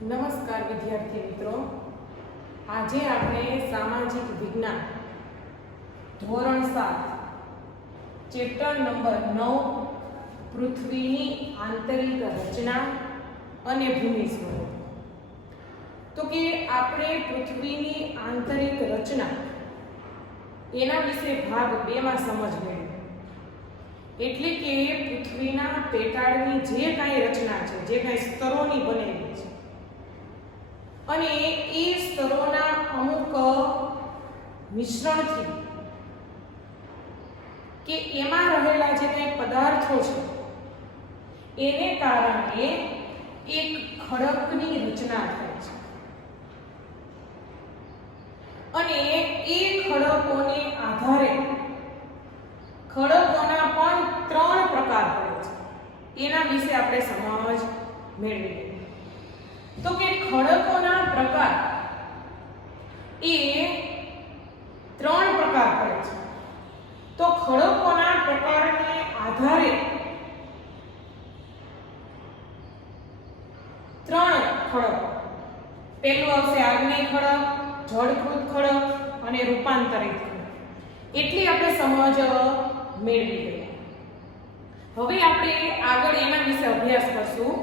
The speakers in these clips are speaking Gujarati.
નમસ્કાર વિદ્યાર્થી મિત્રો, આજે આપણે સામાજિક વિજ્ઞાન ધોરણ 7 ચેપ્ટર નંબર 9 પૃથ્વીની આંતરિક રચના અને ભૂમિ સ્વરૂપ. તો કે આપણે પૃથ્વીની આંતરિક રચના એના વિશે ભાગ 2 માં સમજ મેળવી. એટલે કે પૃથ્વીના પેટાળની જે કાંઈ રચના છે, જે કાંઈ સ્તરોની બનેલી છે, અને એ સ્તરોના અમુક મિશ્રણથી કે એમાં રહેલા જે કંઈ પદાર્થો છે એને કારણે એક ખડકની રચના થાય છે. અને એ ખડકોને આધારે ખડકોના પણ 3 પ્રકાર પડે છે. એના વિશે આપણે સમજ મેળવીએ. તો કે ખડકોના પ્રકાર એ 3 પ્રકાર પડે છે. તો ખડકોના પ્રકારને આધારે 3 ખડકો. પહેલું આવશે આગ્નેય ખડક, જળકૃત ખડક અને રૂપાંતરિત ખડક. એટલી આપણે સમજ મેળવી લઈએ. હવે આપણે આગળ એના વિશે અભ્યાસ કરશું.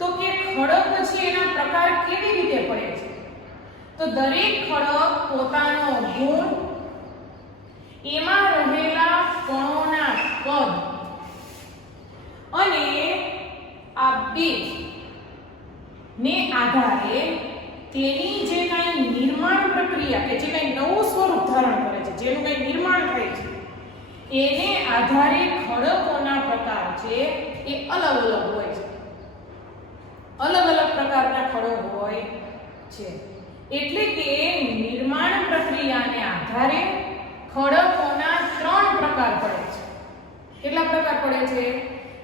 તો કે ખડક પછી એના પ્રકાર કેવી રીતે પડે છે. તો દરેક ખડક પોતાનો ગુણ, એમાં રહેલા કણોના કદ અને આ બે ને આધારે તેની જે કાંઈ નિર્માણ પ્રક્રિયા કે જે કાંઈ નવું સ્વરૂપ ધારણ કરે છે, જેનું કાંઈ નિર્માણ થાય છે, એને આધારે ખડકોના પ્રકાર છે એ અલગ અલગ હોય છે. અલગ અલગ પ્રકારના ખડક હોય છે. એટલે કે નિર્માણ પ્રક્રિયાને આધારે ખડકોના 3 પ્રકાર પડે છે. કેટલા પ્રકાર પડે છે?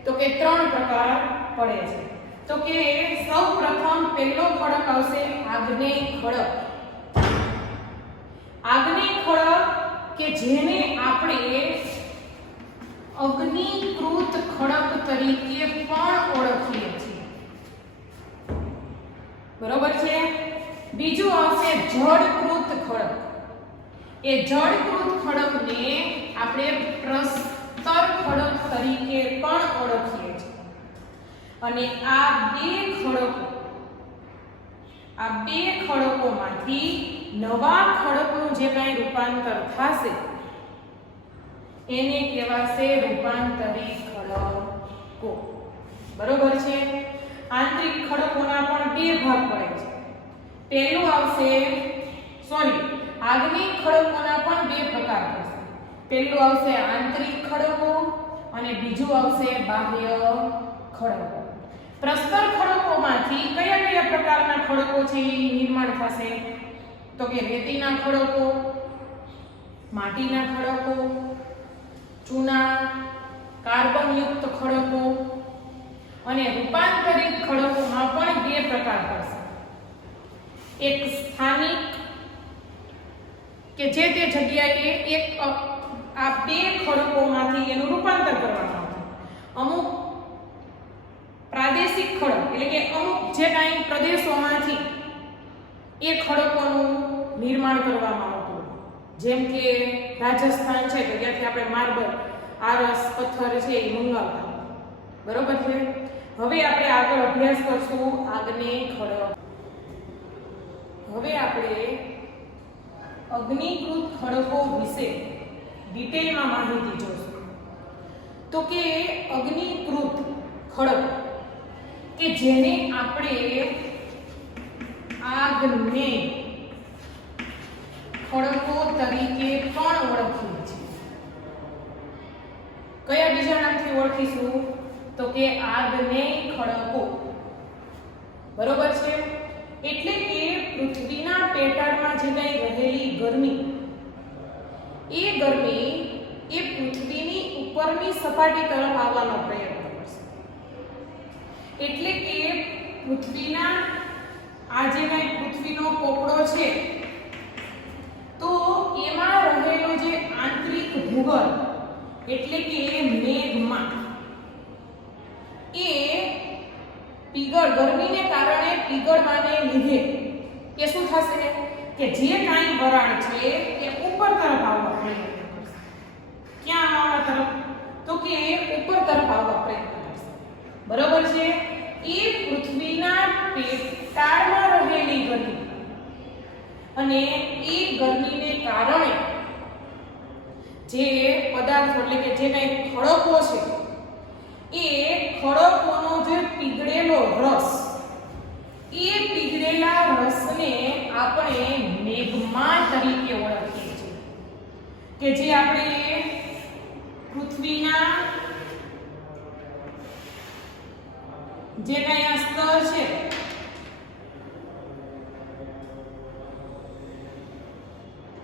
તો કે 3 પ્રકાર પડે છે. તો કે સૌપ્રથમ પહેલો ખડક આવશે આગ્નેય ખડક. આગ્નેય ખડક કે જેને આપણે અગ્નિકૃત ખડક તરીકે પણ ઓળખીએ છીએ. બરોબર છે. બીજું આવશે જળકૃત ખડક. એ જળકૃત ખડકને આપણે પ્રસ્તર ખડક તરીકે પણ ઓળખીએ છીએ. અને આ બે ખડકોમાંથી નવા ખડકનું જે કાંઈ રૂપાંતર થશે એને કહેવાશે રૂપાંતરિત ખડકો. બરોબર છે. આંતરિક ખડકોના પણ 2 ભાગ પડે છે. પહેલું આવશે આગ્નેય ખડકોના પણ 2 પ્રકાર થશે. પહેલું આવશે આંતરિક ખડકો અને બીજું આવશે બાહ્ય ખડકો. પ્રસ્તર ખડકોમાંથી કયા કયા પ્રકારના ખડકો છે એ નિર્માણ થશે? તો કે રેતીના ખડકો, માટીના ખડકો, ચૂના, કાર્બનયુક્ત ખડકો અને રૂપાંતરિત ખડકોમાં પણ 2 પ્રકાર પડશે. એક સ્થાનિક કે જે તે જગ્યાએ એક આ 2 ખડકોમાંથી એનું રૂપાંતર કરવામાં આવશે. અમુક પ્રાદેશિક ખડક એટલે કે અમુક જે કાંઈ પ્રદેશોમાંથી એ ખડકોનું નિર્માણ કરવામાં આવતું. જેમ કે રાજસ્થાન છે તો ત્યાંથી આપણે માર્બલ, આરસ પથ્થર છે એ મંગાવતા. બરોબર છે. હવે આપણે આગળ અભ્યાસ કરશું આગ્નેય ખડક. હવે આપણે અગ્નિકૃત ખડકો વિશે ડિટેલમાં માહિતી જોઈશું. તો કે અગ્નિકૃત ખડક કે જેને આપણે આગ્નેય ખડકો તરીકે પણ ઓળખીએ છીએ. કયા બીજા નામથી ઓળખીશું? તો કે આગ્નેય ખડકો. બરોબર છે. એટલે કે પૃથ્વીના પેટાળમાં જે કંઈ રહેલી ગરમી, એ ગરમી એ પૃથ્વીની ઉપરની સપાટી તરફ આવવાનો પ્રયત્ન કરશે. એટલે કે પૃથ્વીના આ જે કંઈ પૃથ્વીનો પોપડો છે તો એમાં રહેલો જે આંતરિક ભૂગોળ એટલે કે મેઘમાં એ ગરમીને કારણે પીગળવાને લીધે એ શું થશે કે જે કાંઈ વરાળ છે એ ઉપર તરફ આવવા પ્રયત્ન કરશે. ક્યાં આવવા તરફ? તો કે ઉપર તરફ આવવા પ્રયત્ન કરશે. બરોબર છે? એ પૃથ્વીના પેટાળમાં રહેલી ગરમી અને એ ગરમીને કારણે જે પદાર્થો એટલે કે જે કંઈ ખડકો છે એ ખડકોનો જે પીગળેલો રસ, એ પીગળેલા રસને આપણે મેઘમા તરીકે ઓળખીએ છીએ. કે જે આપણે પૃથ્વીના જે કંઈ આ સ્તર છે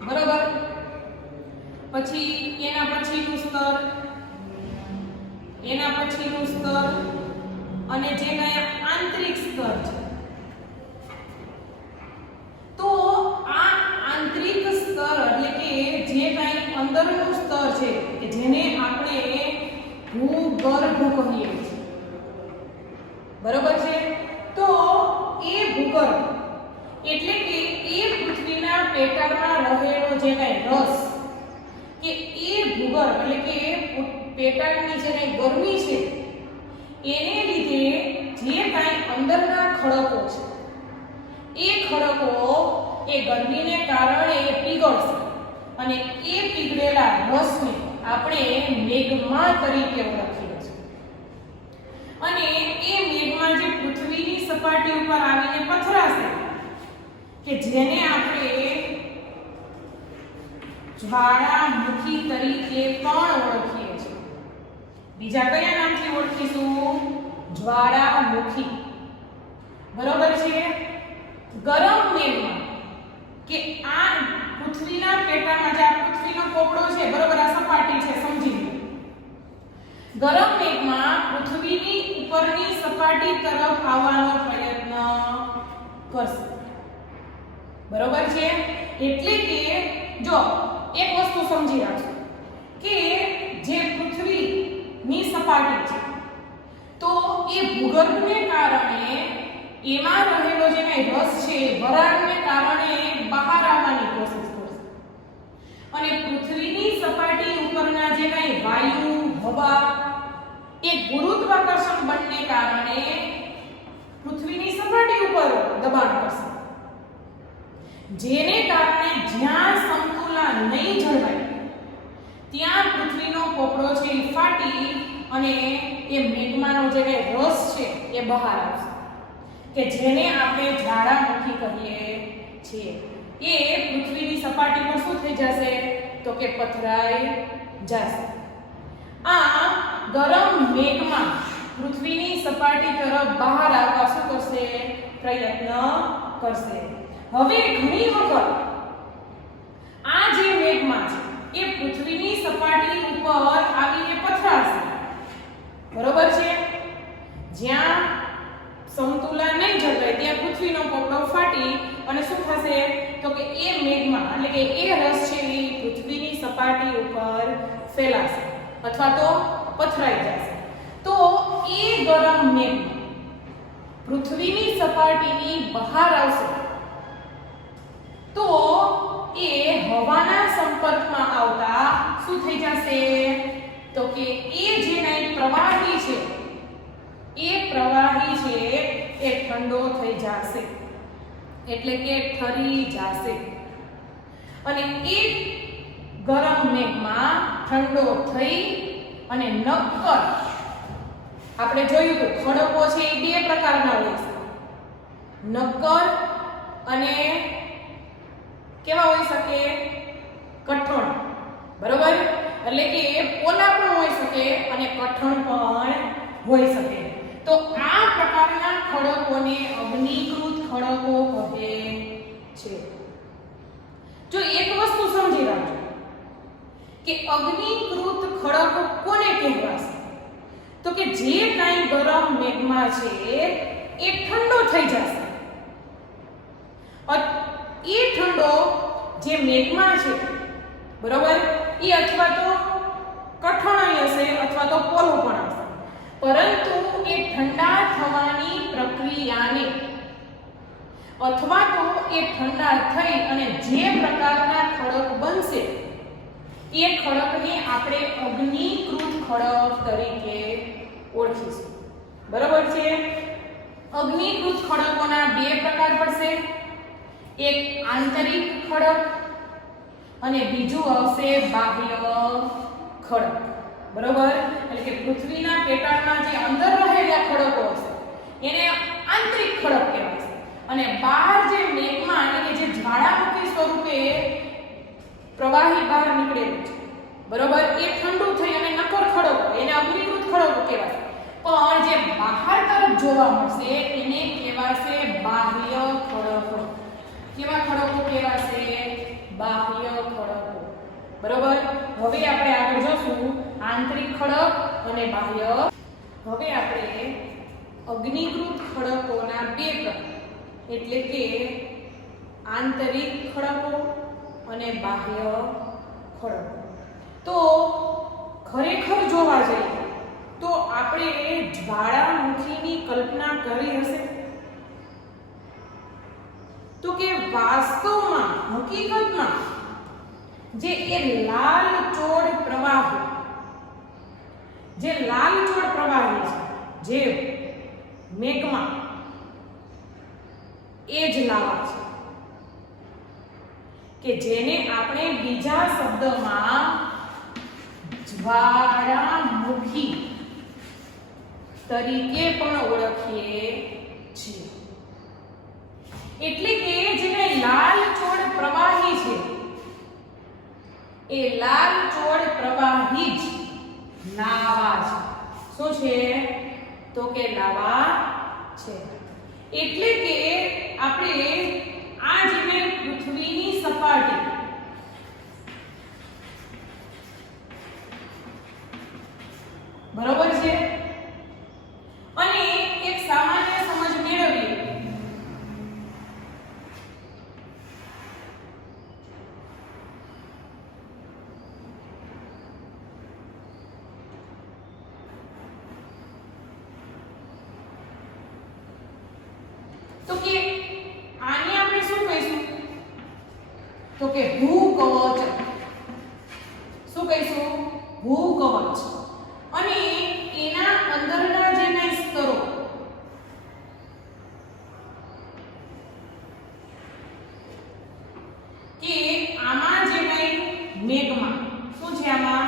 બરોબર, પછી એના પછીનું સ્તર, એના પછીનું સ્તર અને જે કંઈ આંતરિક સ્તર છે, તો આ આંતરિક સ્તર એટલે કે જે કંઈ અંદરનું સ્તર છે કે જેને આપણે ભૂગર્ભ કહીએ છીએ. બરોબર છે? તો એ ભૂગર્ભ એટલે કે એ પૃથ્વીના પેટાળમાં રહેલો જે કંઈ રસ કે એ ભૂગર્ભ એટલે કે પેટાળની જે કંઈ ગરમી છે એને લીધે જે કંઈ અંદરના ખડકો છે એ ખડકો એ ગરમીને કારણે પીગળશે અને એ પીગળેલા રસને આપણે મેઘમા તરીકે ઓળખીએ છીએ. અને એ મેઘમા જે પૃથ્વીની સપાટી ઉપર આવીને પથરાશે કે જેને આપણે જ્વાળામુખી તરીકે પણ ઓળખીએ છીએ. બીજા કયા નામથી ઓળખીશું? જ્વાળામુખી. બરોબર છે? ગરમ મેઘમાં કે આ પૃથ્વીના પેટાળમાં જે આ પૃથ્વીનો પોપડો છે બરોબર, આ સપાટી છે સમજી લો. ગરમ મેઘમાં પૃથ્વીની ઉપરની સપાટી તરફ આવવાનો પ્રયત્ન કરશે. બરોબર છે? એટલે કે જો એક વસ્તુ સમજી રાખજો કે જે પૃથ્વીની સપાટી છે તો એ ભૂગર્ભને કારણે એમાં રહેલો જે કંઈ રસ છે વરાળને કારણે બહાર આવવાની કોશિશ કરશે અને પૃથ્વીની સપાટી ઉપરના જે કંઈ વાયુ, હવા એ ગુરુત્વાકર્ષણ બળને કારણે પૃથ્વીની સપાટી ઉપર દબાણ કરશે, જેને કારણે જ્યાં સમતુલા નહીં જળવાય ત્યાં પૃથ્વીનો પોપડો છે એ ફાટી અને એ મેઘમાનો જે કંઈ રસ છે એ બહાર આવશે કે જેને આપણે જ્વાળામુખી કહીએ છીએ. એ પૃથ્વીની સપાટી પર શું થઈ જશે? તો કે પથરાઈ જશે. આ ગરમ મેઘમાં પૃથ્વીની સપાટી તરફ બહાર આવવા શું કરશે? પ્રયત્ન કરશે. હવે ઘણી વખત આ જે મેઘમાં છે એ પૃથ્વીની સપાટી ઉપર આવીને પથરાશે. બરોબર છે? જ્યાં સમતુલા નહીં જળવાય ત્યાં પૃથ્વીનો પોપડો ફાટી અને શું થશે? તો કે એ મેઘમાં એટલે કે એ રસ છે એ પૃથ્વીની સપાટી ઉપર ફેલાશે અથવા તો પથરાઈ જશે. તો એ ગરમ મેઘ પૃથ્વીની સપાટીની બહાર આવશે તો એ હવાના સંપર્કમાં આવતા શું થઈ જશે? તો કે એ જે કંઈ પ્રવાહી છે એ પ્રવાહી છે એ ઠંડો થઈ જશે એટલે કે ઠરી જશે અને એ ગરમ મેઘમાં ઠંડો થઈ અને નક્કર આપણે જોયું કે ખડકો છે એ બે પ્રકારના હોય છે, નક્કર અને કેવા હોઈ શકે? કઠણ. બરોબર? એટલે કે પોલા પણ હોઈ શકે અને કઠણ પણ હોઈ શકે. તો આ પ્રકારના ખડકોને અગ્નિકૃત ખડકો કહે છે. જો એક વસ્તુ સમજી રાખજો કે અગ્નિકૃત ખડકો કોને કહેવાશે? તો કે જે કાંઈ ગરમ મેઘમાં છે એ ઠંડો થઈ જશે. એ ઠંડો જે મેઘમાં છે બરોબર, એ અથવા તો કઠણ હશે અથવા તો પોલું પણ હશે, પરંતુ એ ઠંડા થવાની અથવા તો એ ઠંડા થઈ અને જે પ્રકારના ખડક બનશે એ ખડકને આપણે અગ્નિકૃત ખડક તરીકે ઓળખીશું. બરોબર છે? અગ્નિકૃત ખડકોના બે પ્રકાર પડશે. એક આંતરિક ખડક અને બીજું આવશે બાહ્ય ખડક. બરોબર? એટલે કે પૃથ્વીના પેટાળમાં જે અંદર રહેલા ખડકો હશે એને આંતરિક ખડક કહેવાય છે અને બહાર જે મેઘમાં એટલે કે જે જ્વાળામુખી સ્વરૂપે પ્રવાહી બહાર નીકળેલું છે, બરોબર, એ ઠંડુ થઈ અને નક્કર ખડકો એને અગ્નિકૃત ખડકો કહેવાય. પણ જે બહાર તરફ જોવા મળશે એને કહેવાશે બાહ્ય ખડકો. કેવા ખડકો કહેવાશે? બાહ્ય ખડકો. બરોબર? હવે આપણે આગળ જોશું આંતરિક ખડક અને બાહ્ય. હવે આપણે અગ્નિકૃત ખડકોના બે પ્રકાર એટલે કે આંતરિક ખડકો અને બાહ્ય ખડકો. તો ખરેખર જોવા જઈએ તો આપણે જ્વાળામુખીની કલ્પના કરી હશે? તો કે વાસ્તવમાં હકીકતમાં જે એ લાલચોળ પ્રવાહી છે જે મેઘમાં એ જ લાવા છે કે જેને આપણે બીજા શબ્દમાં જ્વાળામુખી તરીકે પણ ઓળખીએ છીએ. એટલે કે જે લાલચોળ પ્રવાહી છે એ લાલચોળ પ્રવાહી જ લાવા છે. શું છે? તો કે લાવા છે. એટલે કે આપણે આ જેને પૃથ્વીની સપાટી બરોબર છે અને એક સામાન્ય સમજ મેળવીએ તો કે આને આપણે શું કહીશું? તો કે ભૂકવચ. શું કહીશું? ભૂકવચ. અને એના અંદરના જે સ્તરો કે આમાં જે મેઘમાં શું છે? આમાં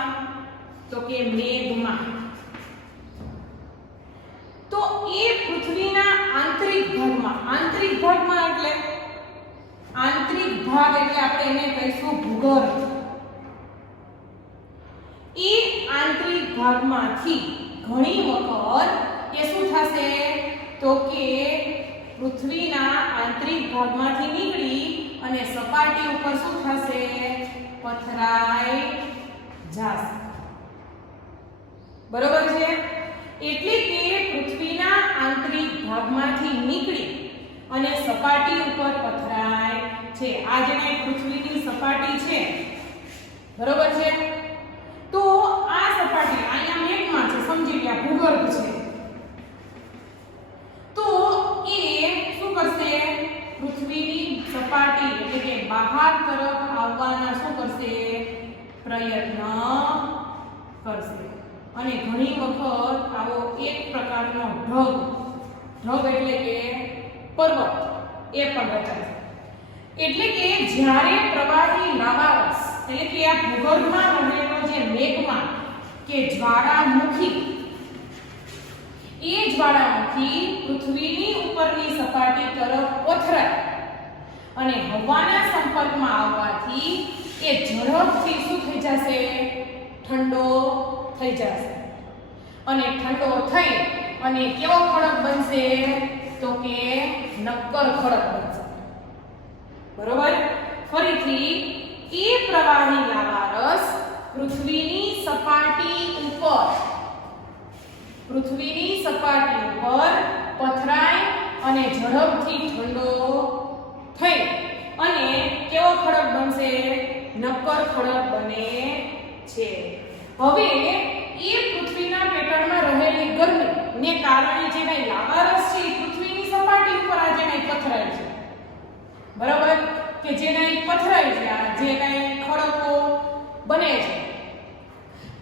તો કે મેઘમાં તો એ પૃથ્વીના આંતરિક ભાગમાં એટલે આંતરિક ભાગ એટલે આપણે એને કહીશું ભૂગર્ભ. એ આંતરિક ભાગમાંથી ઘણી વખત એ શું થશે? તો કે પૃથ્વીના આંતરિક ભાગમાંથી નીકળી અને સપાટી ઉપર શું થશે? પથરાઈ જશે. બરોબર છે? એટલે કે પૃથ્વીના આંતરિક ભાગમાંથી નીકળી અને સપાટી ઉપર પથરાય છે. આ જે પૃથ્વીની સપાટી છે, બરોબર છે? તો આ સપાટી અહીંયા મેઘમાં છે, સમજી ગયા, ભૂગર્ભ છે. તો એ શું કરશે? પૃથ્વીની સપાટી એટલે કે બહાર તરફ આવવાના શું કરશે? પ્રયત્ન કરશે. અને ઘણી વખત આવો એક પ્રકારનો ઢગ એટલે કે પર્વત એ પણ રચાય. એટલે કે જ્યારે પ્રવાહી લાવારસ એટલે કે આ ભૂગર્ભમાં રહેલો જે મેઘમાં કે જ્વાળામુખી એ જ્વાળામુખી પૃથ્વીની ઉપરની સપાટી તરફ પથરાય અને હવાના સંપર્કમાં આવવાથી એ ઝડપથી શું થઈ જશે? ઠંડો થઈ જશે. અને ઠંડો થઈ અને કેવો ખડક બનશે? તો કે નક્કર ખડક બનશે. બરોબર? ફરીથી એ પ્રવાહી લાવારસ પૃથ્વીની સપાટી ઉપર પથરાય અને ઝડપથી ઠંડો થઈ અને કેવો ખડક બનશે? નક્કર ખડક બને છે. હવે એ પૃથ્વીના પેટાળમાં રહેલી ગરમી ને કારણે જે લાવારસ છે પૃથ્વીની સપાટી ઉપર આ જે પથરાય છે, બરાબર, કે જે કંઈ પથરાય છે, જે કંઈ ખડકો બને છે,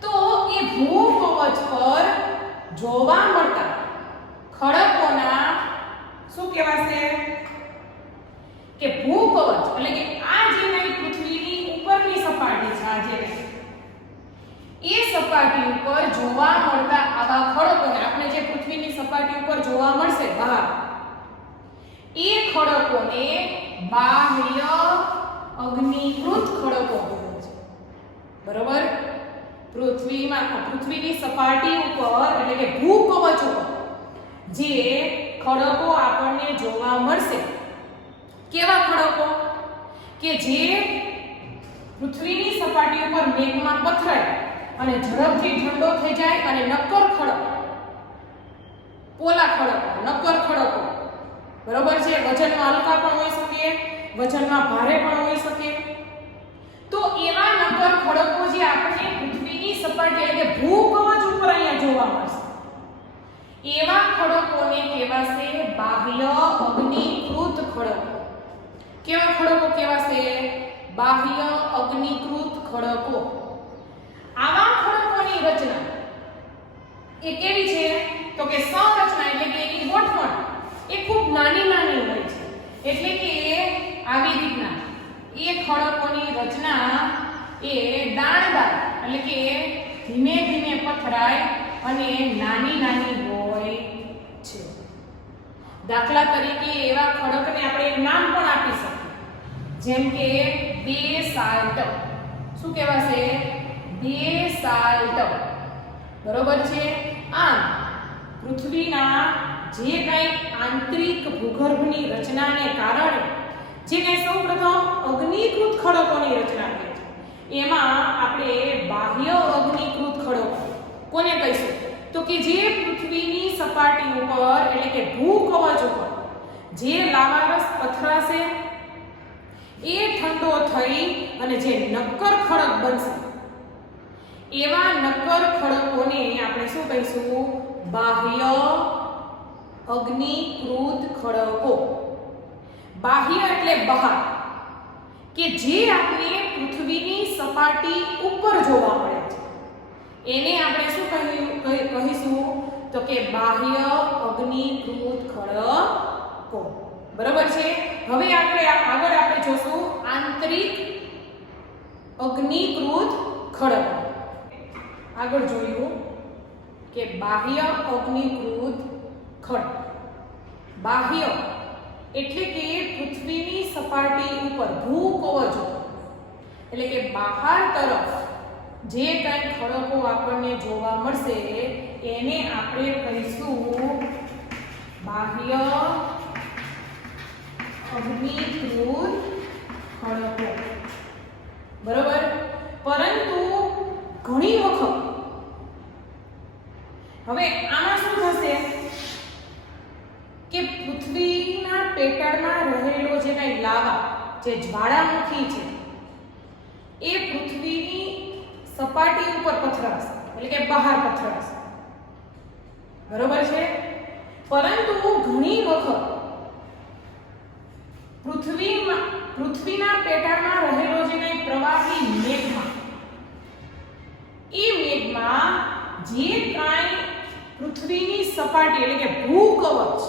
તો એ ભૂકવચ પર જોવા મળતા ખડકોના શું કહેવાશે કે ભૂકવચ, એટલે કે આ જે કંઈ પૃથ્વીની ઉપરની સપાટી છે, આ જે એ સપાટી ઉપર જોવા મળતા આવા ખડકોને આપણે જે પૃથ્વીની સપાટી ઉપર જોવા મળશે બહાર, એ ખડકોને બાહ્ય અગ્નિકૃત ખડકો કહેવાય છે. બરોબર, પૃથ્વીની સપાટી ઉપર એટલે કે ભૂકવચ ઉપર જે ખડકો આપણને જોવા મળશે, કેવા ખડકો કે જે પૃથ્વીની સપાટી ઉપર મેઘમાં પથરાય અને ઝડપથી ઠંડો થઈ જાય અને નક્કર ખડકો, પોલા ખડકો, નક્કર ખડકો, બરોબર છે, વજનમાં હલકા પણ હોઈ શકે, વજનમાં ભારે પણ હોઈ શકે. તો એવા નક્કર ખડકો જે આપણે પૃથ્વીની સપાટી એટલે કે ભૂકવચ ઉપર અહીંયા જોવા મળશે, એવા ખડકોને કહેવાશે બાહ્ય અગ્નિકૃત ખડકો. કેવા ખડકો કહેવાશે? બાહ્ય અગ્નિકૃત ખડકો. આવા ખડકોની રચના એ કેવી છે તો કે સંરચના એટલે કે એની ગોઠવણ એ ખૂબ નાની નાની હોય છે. એટલે કે આવી રીતના એ ખડકોની રચના એ દાણદાર એટલે કે ધીમે ધીમે પથરાય અને નાની નાની હોય છે. દાખલા તરીકે એવા ખડકને આપણે એક નામ પણ આપી શકીએ, જેમ કે બેસાલ્ટ. શું કહેવાશે? બેસાલ્ટ. બરોબર છે. આમ પૃથ્વીના જે કંઈ આંતરિક ભૂગર્ભની રચનાને કારણે જે કંઈ સૌપ્રથમ અગ્નિકૃત ખડકોની રચના થઈ છે, એમાં આપણે બાહ્ય અગ્નિકૃત ખડકો કોને કહીશું તો કે જે પૃથ્વીની સપાટી ઉપર એટલે કે ભૂકવચ ઉપર જે લાવારસ પથરાશે એ ઠંડો થઈ અને જે નક્કર ખડક બનશે, એવા નક્કર ખડકોને આપણે શું કહીશું? બાહ્ય અગ્નિકૃત ખડકો. બાહ્ય એટલે બહાર, કે જે આપણે પૃથ્વીની સપાટી ઉપર જોવા મળે છે, એને આપણે શું કહીશું તો કે બાહ્ય અગ્નિકૃત ખડકો. બરાબર છે. હવે આગળ આપણે જોશું આંતરિક અગ્નિકૃત ખડકો. આગળ જોયું કે બાહ્ય અગ્નિકૃત ખડક. બાહ્ય એટલે કે પૃથ્વીની સપાટી ઉપર ભૂકવચ એટલે કે બહાર તરફ જે કંઈ ખડકો આપણને જોવા મળશે એને આપણે કહીશું બાહ્ય અગ્નિકૃત ખડકો. બરોબર. પરંતુ ઘણી વખત હવે આમાં શું થશે કે પૃથ્વીના પેટાળમાં રહેલો જે કંઈ લાવા, જે જ્વાળામુખી છે, એ પૃથ્વીની સપાટી ઉપર પથરાશે એટલે કે બહાર પથરાશે. બરોબર છે. પરંતુ ઘણી વખત પૃથ્વીના પેટાળમાં રહેલો જે કંઈ પ્રવાહી મેઘમાં, એ મેઘમાં જે કાંઈ પૃથ્વીની સપાટી એટલે કે ભૂકવચ,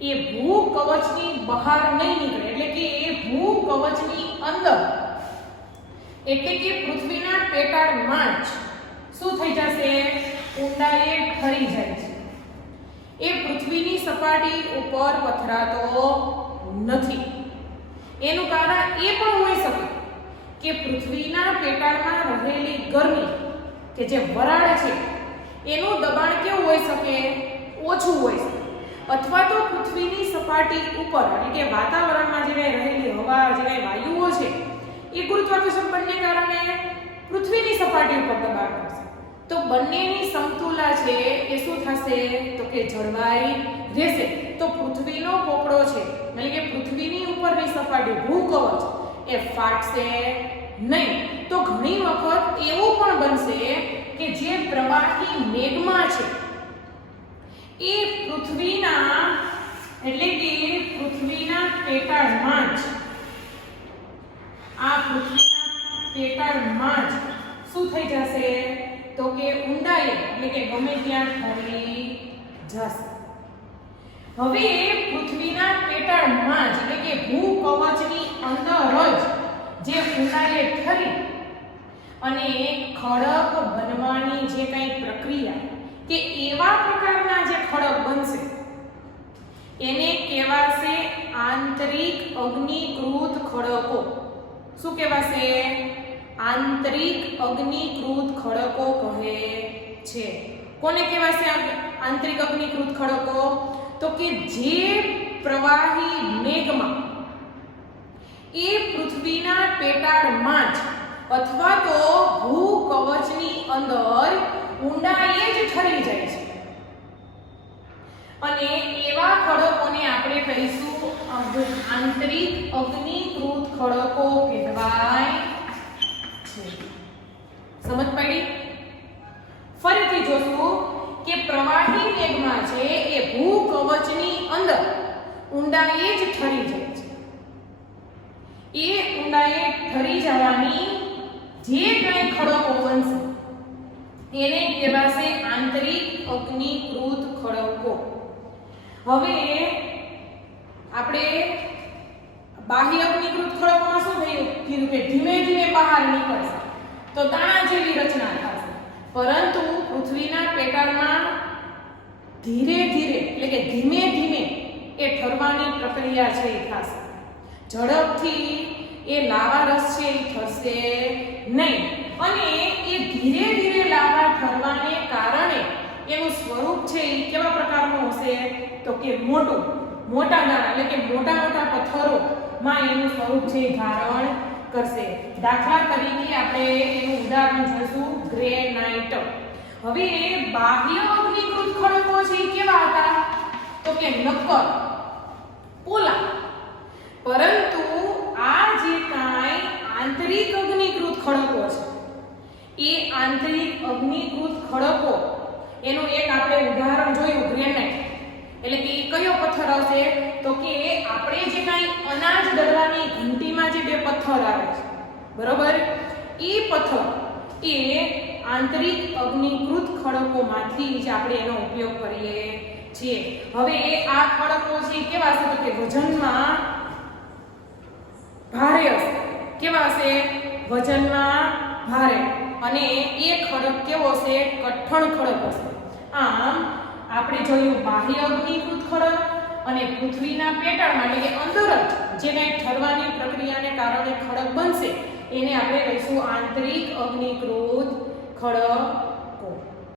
એ ભૂકવચની બહાર નહીં નીકળે એટલે કે એ ભૂકવચની અંદર એટલે કે પૃથ્વીના પેટાળમાં જ શું થઈ જશે? ઊંડાઈએ ઠરી જાય છે. એ પૃથ્વીની સપાટી ઉપર પથરાતો નથી. એનું કારણ એ પણ હોઈ શકે કે પૃથ્વીના પેટાળમાં રહેલી ગરમી કે જે વરાળ છે એનું દબાણ કેવું હોઈ શકે? ઓછું હોઈ શકે. અથવા તો પૃથ્વીની સપાટી ઉપર એટલે કે વાતાવરણમાં જે રહેલી હવા, જે વાયુઓ છે, એ ગુરુત્વાકર્ષણ બળને કારણે પૃથ્વીની સપાટી ઉપર દબાણ કરશે. તો બંનેની સમતુલા છે એ શું થશે તો કે જળવાઈ રહેશે. તો પૃથ્વીનો પોપડો છે એટલે કે પૃથ્વીની ઉપરની સપાટી ભૂકવચ એ ફાટશે નહીં. તો ઘણી વખત એવું પણ બનશે કે જે પ્રવાહી મેઘમાં છે એ પૃથ્વીના એટલે કે પૃથ્વીના પેટાળમાં જ આ પૃથ્વીના પેટાળમાં જ શું થઈ જશે તો કે ઊંડાઈએ એટલે કે ગમે ત્યાં ઠરી જશે. હવે પૃથ્વીના પેટાળમાં જ એટલે કે ભૂકવચની અંદર જ જે ઊંડાઈએ ઠરી અને ખડક બનવાની જે કંઈ પ્રક્રિયા કે એવા પ્રકારના જે ખડક બનશે એને કહેવાશે આંતરિક અગ્નિકૃત ખડકો. શું કહેવાશે? આંતરિક અગ્નિકૃત ખડકો કહે છે. કોને કહેવાશે આંતરિક અગ્નિકૃત ખડકો? તો કે જે પ્રવાહી મેઘમાં એ પૃથ્વીના પેટાળમાં જ અથવા તો ભૂકવચની અંદર ઊંડાઈએ જ ઠરી જાય છે અને એવા ખડકોને આપણે કહીશું આંતરિક અગ્નિકૃત ખડકો કહેવાય છે. સમજ પડી? ફરીથી જોશું કે પ્રવાહી મેઘમાં છે એ ભૂકવચની અંદર ઊંડાઈએ જ ઠરી જાય છે. એ ઊંડાઈએ ઠરી જવાની જે કંઈ ખડકો બનશે એને કહેવાશે આંતરિક અગ્નિકૃત ખડકો. હવે આપણે બાહ્ય અગ્નિકૃત ખડકોમાં શું થયું કીધું કે ધીમે ધીમે બહાર નીકળશે તો દાણા જેવી રચના થશે, પરંતુ પૃથ્વીના પેટાળમાં ધીરે ધીરે એટલે કે ધીમે ધીમે એ ઠરવાની પ્રક્રિયા છે એ થશે. ઝડપથી એ લાવા રસ છે એ થશે નહીં અને એ ધીરે ધીરે લાવા ઠરવાને કારણે એનું સ્વરૂપ છે એ કેવા પ્રકારનું હશે તો કે મોટા દાણા એટલે કે મોટા મોટા પથ્થરોમાં એનું સ્વરૂપ છે ધારણ કરશે. દાખલા તરીકે આપણે એનું ઉદાહરણ જોઈશું ગ્રેનાઇટ. હવે બાહ્ય અગ્નિકૃત ખડકો છે એ કેવા હતા તો કે નક્કર પોલા, પરંતુ આ જે કાંઈ આંતરિક અગ્નિકૃત ખડકો છે એ આંતરિક અગ્નિકૃત ખડકો એનું એક આપણે ઉદાહરણ જોયું ગ્રેનાઇટ. એટલે કે કયો પથ્થર હશે તો કે આપણે જે કાંઈ અનાજ દળવાની ઘંટીમાં જે બે પથ્થર આવે છે બરોબર, એ પથ્થર એ આંતરિક અગ્નિકૃત ખડકોમાંથી જ આપણે એનો ઉપયોગ કરીએ છીએ. હવે આ ખડકો છે કેવા છે તો કે વજનમાં ભારે હશે. કેવા હશે? વજનમાં ભારે. અને એ ખડક કેવો છે? કઠણ ખડક હશે. આમ આપણે જોયું બાહ્ય અગ્નિકૃત ખડક અને પૃથ્વીના પેટાળમાં એટલે કે અંદર જ જે કંઈ ઠરવાની પ્રક્રિયાને કારણે ખડક બનશે એને આપણે કહીશું આંતરિક અગ્નિકૃત ખડકો.